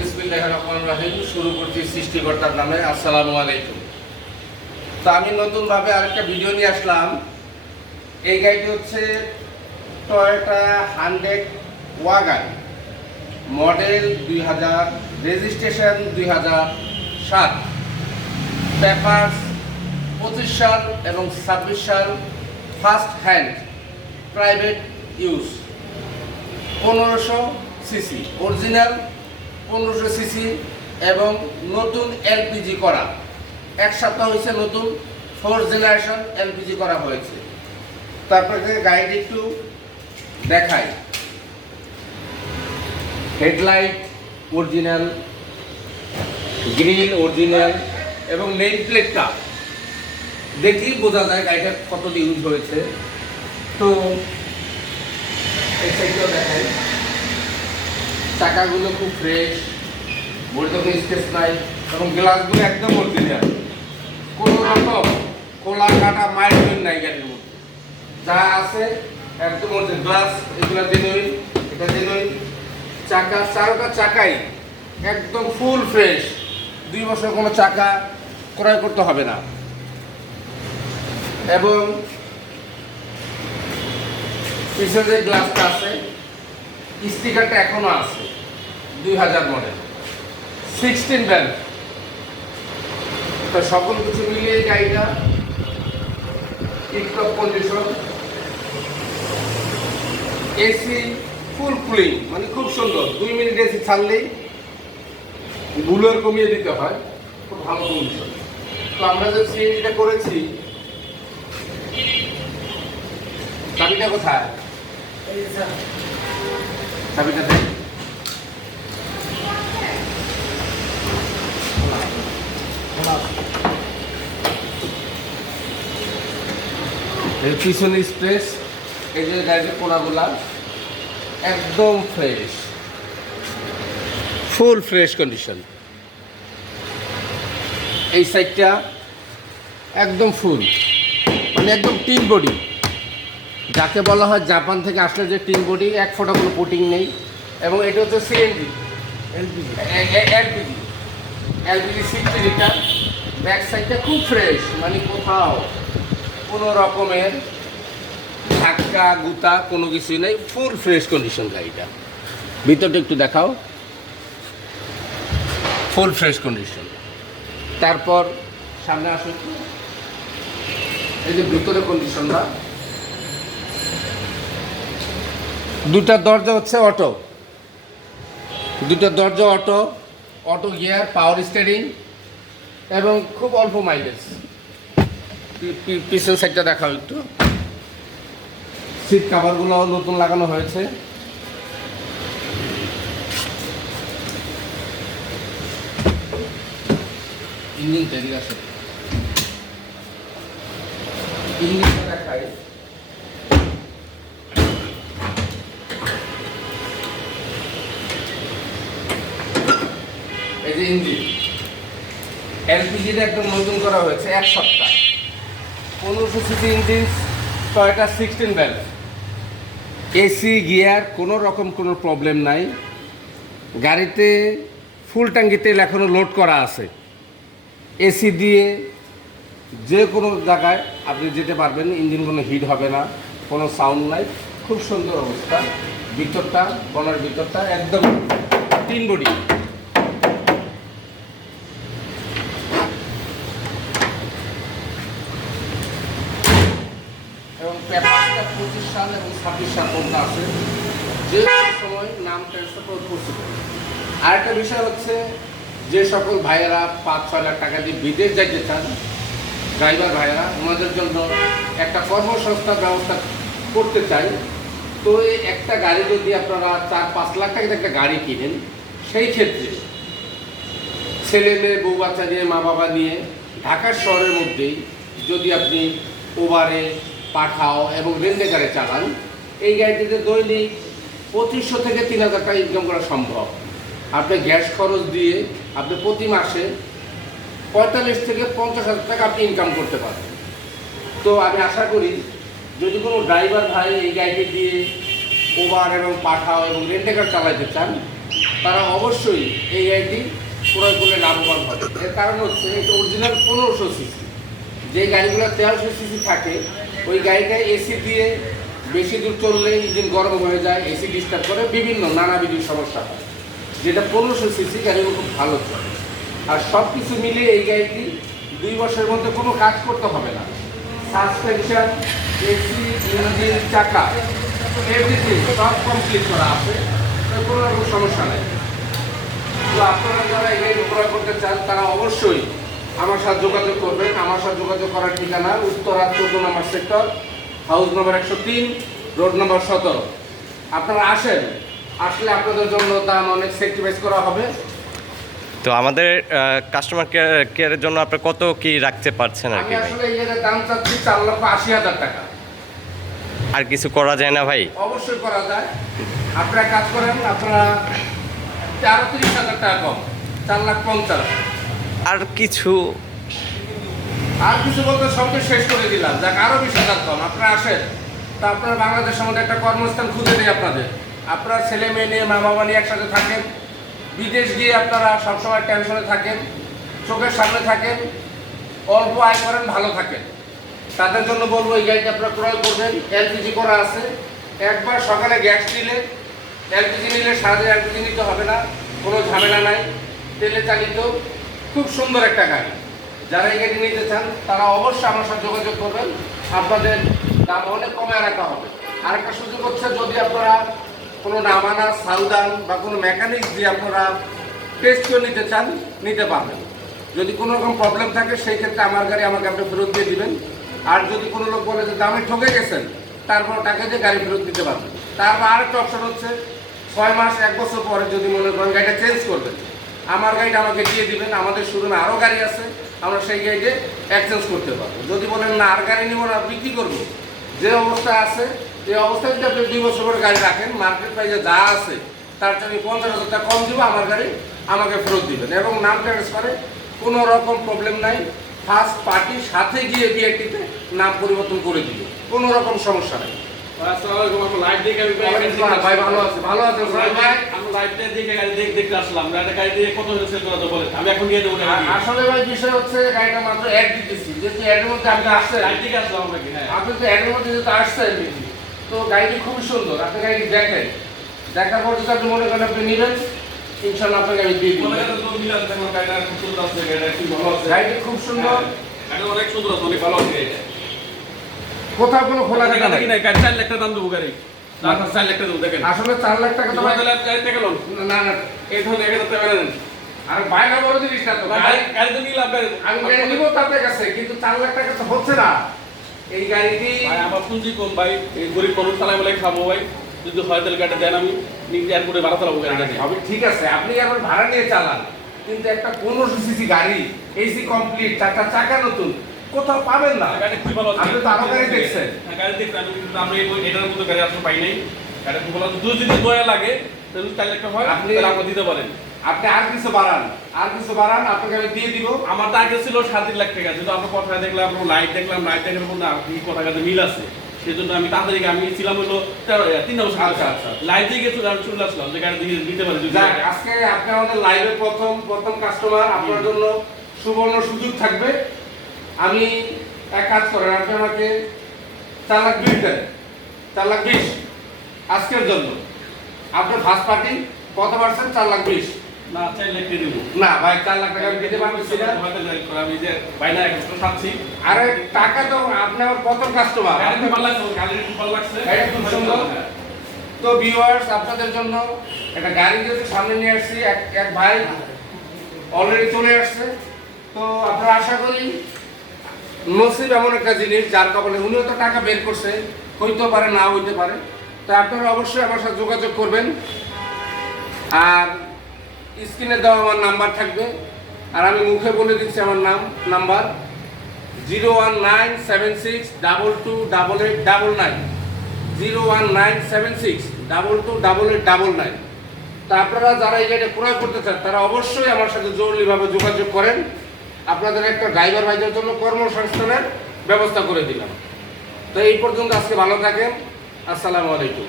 বিসমিল্লাহির রহমানির রহিম। শুরু করছি সৃষ্টিকর্তার নামে। আসসালামু আলাইকুম। তো আমি নতুনভাবে আরেকটা ভিডিও নিয়ে আসলাম। এই গাড়িটি হচ্ছে Toyota 100 wagon, model 2000, registration 2007, papers 25 সাল এবং 26 সাল, first hand, private use, 1500 CC, original 1500 CC এবং নতুন এলপিজি করা। এক সপ্তাহ হয়েছে নতুন 4th জেনারেশন এলপিজি করা হয়েছে। তারপরে গাড়িটি একটু দেখাই। হেডলাইট অরিজিনাল, গ্রিল অরিজিনাল এবং নেম প্লেটটা দেখলেই বোঝা যায় গাড়িটা কতটি ইউজ হয়েছে। তো এই সাইডটাও দেখাই। চাকাগুলো খুব ফ্রেশ, বলতে কোনো স্পেস নাই এবং গ্লাসগুলো একদম অরিজিনাল। কোনো রকম খোলা কাটা মাইন্ড নাই গাড়ির মধ্যে, যা আছে একদম অরিজিনাল। গ্লাস এগুলো জেনুইন, এটা জেনুইন। চাকা, চারোটা চাকাই একদম ফুল ফ্রেশ। 2 বছর কোনো চাকা ক্রয় করতে হবে না। এবং পিছনে যে গ্লাসটা আছে, স্টিকারটা এখনো আছে, 2000 মডেল, 16 ভ্যালভ। তো সকল কিছু মিলিয়ে গাড়িটা টিপটপ কন্ডিশন। এসি ফুল কুলিং, মানে খুব সুন্দর। 2 মিনিট এসি ছাড়লেই গুলোর কমিয়ে দিতে হয়, খুব ভালো কন্ডিশন। তো আমরা যে সিএনজিটা করেছি, চাবিটা কোথায়? চাবিটা দেখ। পিছনে স্পেস, এই যে গাড়ির কোনাগুলা একদম ফ্রেশ, ফুল ফ্রেশ কন্ডিশন। এই সাইডটা একদম ফুল, মানে একদম টিন বডি, যাকে বলা হয় জাপান থেকে আসলে যে টিন বডি, এক ফোঁটা কোনো পুটিং নেই। এবং এটা হচ্ছে সিএনজি, এলপিজি 60 লিটার। ব্যাক সাইডটা খুব ফ্রেশ, মানে কোথাও কোনো রকমের ধাক্কা গুতা কোনো কিছুই নেই, ফুল ফ্রেশ কন্ডিশন গাড়িটা। ভিতরটা একটু দেখাও, ফুল ফ্রেশ কন্ডিশন। তারপর সামনে আসো, এই যে ভিতরে কন্ডিশনটা, দুটা দরজা হচ্ছে অটো, দুটো দরজা auto, auto gear, power steering এবং খুব অল্প মাইলেজ। পিছন সাইডটা দেখাও একটু। সিট কাভারগুলো নতুন লাগানো হয়েছে। ইঞ্জিন তৈরি আছে, ইঞ্জিনটা দেখাই। এই যে ইঞ্জিন, এলপিজিটা একদম নতুন করা হয়েছে, এক সপ্তাহ। 1500 CC engine, Toyota 16 valve, AC, gear, কোনো রকম কোনো প্রবলেম নাই। গাড়িতে ফুল ট্যাঙ্কি তেল এখনও লোড করা আছে। এসি দিয়ে যে কোনো জায়গায় আপনি যেতে পারবেন, ইঞ্জিন কোনো হিট হবে না, কোনো সাউন্ড নাই, খুব সুন্দর অবস্থা। ভিতরটা, বনার ভিতরটা একদম টিন বডি। এবং পেপারটা 25 সাল এবং 26 সাল পর্যন্ত আছে, যে সময় নাম ট্রান্সফার করতে। আরেকটা বিষয় হচ্ছে, যে সকল ভাইয়েরা 5-6 লাখ টাকা দিয়ে বিদেশ যাইতে চান, ড্রাইভার ভাইয়েরা, ওনাদের জন্য একটা কর্মসংস্থান ব্যবস্থা করতে চাই। তো এই একটা গাড়ি যদি আপনারা 4-5 লাখ টাকা একটা গাড়ি কিনেন, সেই ক্ষেত্রে ছেলে মেয়ে, বউ বাচ্চা নিয়ে, মা বাবা নিয়ে ঢাকার শহরের মধ্যেই যদি আপনি ওভারে, পাঠাও এবং রেন্টেকারে চালান, এই গাড়িটিতে দৈনিক 2500 থেকে 3000 টাকা ইনকাম করা সম্ভব। আপনি গ্যাস খরচ দিয়ে আপনি প্রতি মাসে 45 থেকে 50,000 টাকা আপনি ইনকাম করতে পারবেন। তো আমি আশা করি যদি কোনো ড্রাইভার ভাই এই গাড়িটি দিয়ে ওভার এবং পাঠাও এবং রেন্টেকার চালাতে চান, তারা অবশ্যই এই গাড়িটি ক্রয় করলে লাভবান হবে। এর কারণ হচ্ছে এটা অরিজিনাল 1500 সিসি। যে গাড়িগুলো 1300 সিসি থাকে ওই গাড়িটা এসি দিয়ে বেশি দূর চললে ইঞ্জিন গরম হয়ে যায়, এসি ডিস্টার্ব করে, বিভিন্ন নানাবিধ সমস্যা হয়। যেটা 1500 সিসি গাড়িগুলো খুব ভালো চলে। আর সব কিছু মিলিয়ে এই গাড়িটি 2 বছরের মধ্যে কোনো কাজ করতে হবে না। সাসপেনশন, এসি, ইঞ্জিন, চাকা এভরিথিং সব কমপ্লিট করা আছে, কোনো রকম সমস্যা নেই। তো আপনারা যারা এই গাড়ি ক্রয় করতে চান তারা অবশ্যই আমার সাথে যোগাযোগ করবেন। আমার সাথে যোগাযোগ করার ঠিকানা উত্তরা 14 নম্বর সেক্টর, হাউস নম্বর 103, রোড নম্বর 17। আপনারা আসলে আপনাদের জন্য দাম অনেক স্যাক্রিফাইস করা হবে। তো আমাদের কাস্টমার কেয়ারের জন্য আপনি কত কি রাখতে পারছেন আর আমি কি ভাই? আসলে এর দাম চাচ্ছি 4,80,000 টাকা। আর কিছু করা যায় না ভাই? অবশ্যই করা যায়। আপনারা কাজ করেন, আপনারা 33,000 টাকা কম, 4,50,000। আর কিছু বলতে সবকে শেষ করে দিলাম, যাক আরো 20,000 কম। আপনারা আসেন, তা আপনারা বাংলাদেশের মধ্যে একটা কর্মস্থান খুঁজে দিই আপনাদের। আপনারা ছেলে মেয়ে নিয়ে মা বাবা নিয়ে একসাথে থাকেন, বিদেশ গিয়ে আপনারা সবসময় টেনশনে থাকেন, চোখের সামনে থাকেন, অল্প আয় করেন, ভালো থাকেন। তাদের জন্য বলবো এই গাড়িটা আপনারা ক্রয় করবেন। এলপিজি করা আছে, একবার সকালে গ্যাস দিলে এলপিজি নিলে সারাদিন এলপিজি নিতে হবে না, কোনো ঝামেলা নাই, তেলে চালিত খুব সুন্দর একটা গাড়ি। যারা এই গাড়ি নিতে চান তারা অবশ্যই আমার সাথে যোগাযোগ করবেন, আপনাদের দাম অনেক কমে রাখা হবে। আরেকটা সুযোগ হচ্ছে, যদি আপনারা কোনো নামানা সাউদান বা কোনো মেকানিক্স দিয়ে আপনারা টেস্ট করে নিতে চান, নিতে পারবেন। যদি কোনো রকম প্রবলেম থাকে সেই ক্ষেত্রে আমার গাড়ি আমাকে আপনি ফেরত দিয়ে দিবেন। আর যদি কোনো লোক বলে যে দামে ঠকে গেছেন, তারপর টাকা দিয়ে গাড়ি ফেরত দিতে পারবেন। তারপর আরেকটা অপশন হচ্ছে 6 মাস 1 বছর পরে যদি মনে করেন গাড়িটা চেঞ্জ করবেন, আমার গাড়িটা আমাকে দিয়ে দিবেন। আমাদের শোরুমে আরও গাড়ি আছে, আমরা সেই গাড়িতে এক্সচেঞ্জ করতে পারবো। যদি বলেন না আর গাড়ি নেবো না, বিক্রি করবো, যে অবস্থা আছে এই অবস্থায় যদি আপনি 2 বছর পরে গাড়ি রাখেন, মার্কেট প্রাইসে যা আছে তার জন্য 50,000 টাকা কম দিব, আমার গাড়ি আমাকে ফেরত দিবেন। এবং নাম ট্রান্সফারে কোনো রকম প্রবলেম নাই। ফার্স্ট পার্টির সাথে গিয়ে বিআরটিতে নাম পরিবর্তন করে দিবে, কোনো রকম সমস্যা নেই। ভাই ভালো আছে, ভালো আছে ভাই। আসলে ভাই বিষয় হচ্ছে গাড়িটা মাত্র এক দিতেছি, যেহেতু এর মধ্যে আপনি আসছেন, আপনি তো এর মধ্যে যেহেতু আসছেন, তো গাড়িটি খুবই সুন্দর। আপনি গাড়িটি দেখেন, দেখার পর যদি আপনি মনে করেন আপনি নেবেন, ইনশাল্লাহ আপনাকে আমি দিয়ে দিই। গাড়িটি খুব সুন্দর, অনেক সুন্দর আছে, অনেক ভালো আছে। কোথাও কোনো খোলা জায়গা নাই। 4 লাখ টাকা দাম দেবো গাড়ি, 4 লাখ টাকা দেবো। দেখেন আসলে 4 লাখ টাকা তো ভাই, না না এই ধরুন 1,000 টাকা নেন। আর বাইরে বড় জিনিস না তো গাড়ি তো নিলাম, আমি গাড়ি নিব তো আপনার কাছে, কিন্তু 4 লাখ টাকা তো হচ্ছে না। এই গাড়িটি ভাই আমার পুঁজি কম ভাই, এই গরিব মানুষ চালাই বলে খাবো ভাই। যদি হয় তাহলে গাড়িটা দেন, আমি নিজে এয়ারপোর্টে ভাড়া চালাবো গাড়িটা নিয়ে। হবে, ঠিক আছে, আপনি এখন ভাড়া নিয়ে চালান, কিন্তু একটা 1500 সিসি গাড়ি, এসি কমপ্লিট, 4টা চাকা নতুন, কোথাও পাবেন না। গাড়ি খুবই ভালো আছে। আপনি তো আরো গাড়ি দেখছেন। গাড়ি দেখতে আমি কিন্তু আমি এটার মতো গাড়ি আসলে পাই নাই। গাড়ি খুব ভালো আছে। যদি দয়া লাগে তাহলে 4 লাখ টাকা হয়, আপনি আপনি দিতে পারেন। আপনি আর কিছু বাড়ান, আপনাকে আমি দিয়ে দিব। আমার টার্গেট ছিল 7 লাখ টাকা, যেহেতু আপনার কথা দেখলাম, আপনার লাইট দেখলাম, লাইট দেখার পর না আপনি কথা কাছে মিল আছে, সেজন্য আমি তাড়াতাড়ি আমি ছিলাম হলো 3 বছর। আচ্ছা। লাইট দিয়ে গেছিল, আমি চলে আসলাম যে গাড়ি দিয়ে দিতে পারি। যাক, আজকে আপনি আমাদের লাইভে প্রথম কাস্টমার, আপনার জন্য সুবর্ণ সুযোগ থাকবে। আমি এক কাজ করেন, আপনি আমাকে 4,20,000 দেন, 4,20,000 আজকের জন্য। আপনার ফার্স্ট পার্টি কত পার্সেন্ট? 4,20,000 না 4 লাখ টাকা দেবো না ভাই, 4 লাখ টাকা আমি দিতে পারছি না। আমি যে ভাই না এখন খাচ্ছি। আরে টাকা তো আপনি আমার প্রথম কাস্টমার, গাড়ি খুব ভালো লাগছে, গাড়ি খুব ভালো লাগছে, গাড়ি খুব সুন্দর। তো ভিউয়ার্স, আপনাদের জন্য একটা গাড়ি যেহেতু সামনে নিয়ে আসছি, এক ভাই অলরেডি চলে আসছে। তো আপনারা আশা করি, নসিব এমন একটা জিনিস যার কপালে, উনিও তো টাকা বের করছে, হইতেও পারে না হইতে পারে। তো আপনারা অবশ্যই আমার সাথে যোগাযোগ করবেন। আর স্ক্রিনে দেওয়া আমার নাম্বার থাকবে, আর আমি মুখে বলে দিচ্ছি আমার নাম্বার 01976228899, 01976228899। তা আপনারা যারা এই গাড়িটা ক্রয় করতে চান তারা অবশ্যই আমার সাথে জরুরিভাবে যোগাযোগ করেন। আপনাদের একটা ড্রাইভার ভাইদের জন্য কর্মসংস্থানের ব্যবস্থা করে দিলাম। তো এই পর্যন্ত, আজকে ভালো থাকেন। আসসালামু আলাইকুম।